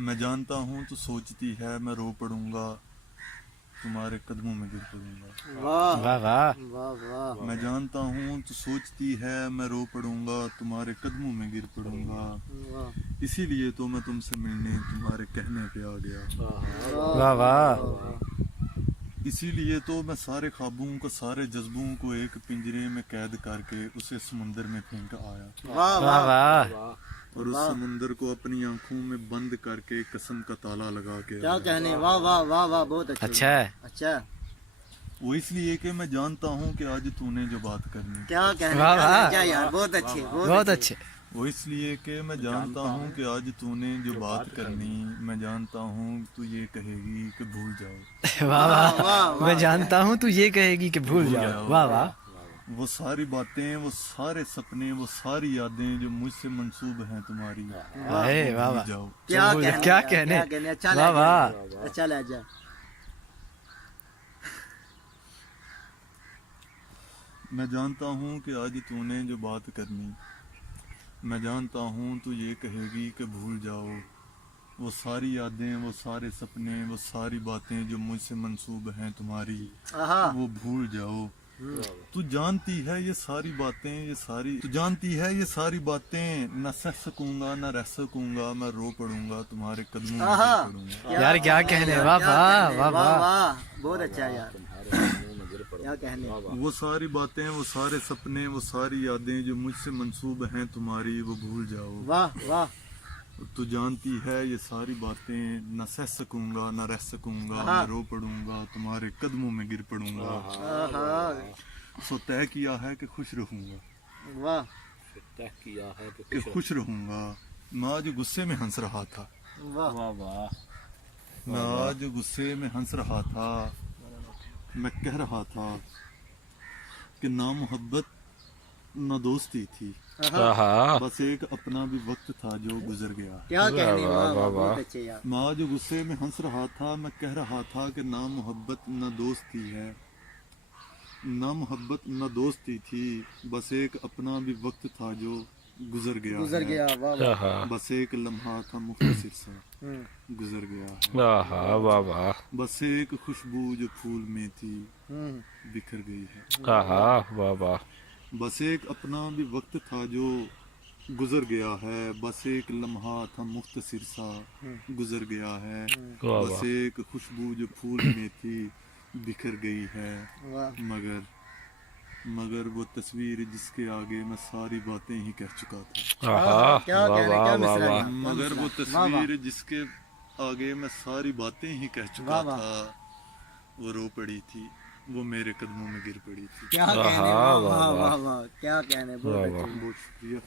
मैं जानता हूँ तो सोचती है मैं रो पड़ूंगा तुम्हारे कदमों में गिर पड़ूंगा। वाह वाह वाह वाह वाह मैं जानता हूँ तो सोचती है मैं रो पड़ूंगा तुम्हारे कदमों में गिर पड़ूंगा। वाह इसीलिए तो मैं तुमसे मिलने तुम्हारे कहने पे आ गया। वाह वाह इसीलिए तो मैं सारे ख्वाबों को सारे जज्बों को एक पिंजरे में कैद करके उसे समुंदर में फेंक आया वाह वाह वाह और उस समुंदर को अपनी आंखों में बंद करके कसम का ताला लगा के क्या आया। कहने, वाह वाह वाह वाह, बहुत अच्छा अच्छा है। अच्छा। वो इसलिए कि मैं जानता हूँ कि आज तूने जो बात करनी। क्या कहने, वाह, क्या वाह। लहजा यार, बहुत अच्छे बहुत अच्छे। वो इसलिए कि मैं जानता हूँ कि आज तूने जो बात करनी, मैं जानता हूँ तू ये कहेगी कि भूल जाओ। वाह वाह मैं जानता हूँ तू ये कहेगी कि भूल जाओ। वाह वाह वो सारी बातें, वो सारे सपने, वो सारी यादें जो मुझसे मंसूब हैं तुम्हारी, अरे वाह भूल वाह जाओ। क्या भूल जाओ, कहने, क्या यार, कहने। क्या कहने, अच्छा वाह लहजा, वाह अच्छा लहजा। मैं जानता हूँ कि आज तूने जो बात करनी, मैं जानता हूँ तू ये कहेगी कि भूल जाओ। वो सारी यादें, वो सारे सपने, वो सारी बातें जो मुझसे मंसूब हैं तुम्हारी, आहा, वो भूल जाओ। तू जानती है ये सारी बातें, ये सारी तू जानती है ये सारी बातें, न सह सकूंगा न रह सकूंगा, मैं रो पड़ूंगा तुम्हारे कदमों में आहा, गिर पड़ूंगा। यार क्या कहने। वाह क्या वाह कहने, वाह वाह वाह वाह, बहुत अच्छा है यार, क्या कहने। वो सारी बातें, वो सारे सपने, वो सारी यादें जो मुझसे मंसूब हैं तुम्हारी, वो भूल जाओ। वाह वाह, तू जानती है ये सारी बातें, न सह सकूंगा न रह सकूंगा, मैं रो पड़ूंगा तुम्हारे कदमों में गिर पड़ूंगा। आहा, सो तय किया है कि खुश रहूंगा, वाह कि खुश रहूंगा। मैं आज गुस्से में हंस रहा था, वाह, मैं आज गुस्से में हंस रहा था, मैं कह रहा था कि ना मोहब्बत न दोस्ती थी, आहा बस एक अपना भी वक्त था जो गुजर गया। क्या कहने, वाह, वाह वाह, वाह, वाह। बहुत अच्छे यार। मैं आज गुस्से में हंस रहा था, मैं कह रहा था कि ना मोहब्बत न दोस्ती है, ना मोहब्बत न दोस्ती थी, बस एक अपना भी वक्त था जो गुजर गया गुजर है। गया, वाह वाह, आहा बस एक लम्हा था मुख्तसर सा गुजर गया है। आहा वाह वाह बस एक खुशबू जो फूल में थी हम्म, बिखर गई है। आहा वाह वाह बस एक अपना भी वक्त था जो गुजर गया है, बस एक लम्हा था मुख्तसर सा गुजर गया है। वाह बस वाह एक खुशबू जो फूल में थी बिखर गई है। वाह, मगर वो तस्वीर जिसके आगे मैं सारी बातें ही कह चुका था, आहा क्या वाह कहने, वाह क्या वाह मिसरा वाह यार, मगर वो वाह, वाह। तस्वीर जिसके आगे मैं सारी बातें ही कह चुका वाह, वाह। था, वो रो पड़ी थी, वो मेरे कदमों में गिर पड़ी थी। क्या कहने, आहा, वाह वाह, वाह वाह। वाह वाह, क्या कहने, बहुत वाह, अच्छे। वाह। बहुत शुक्रिया।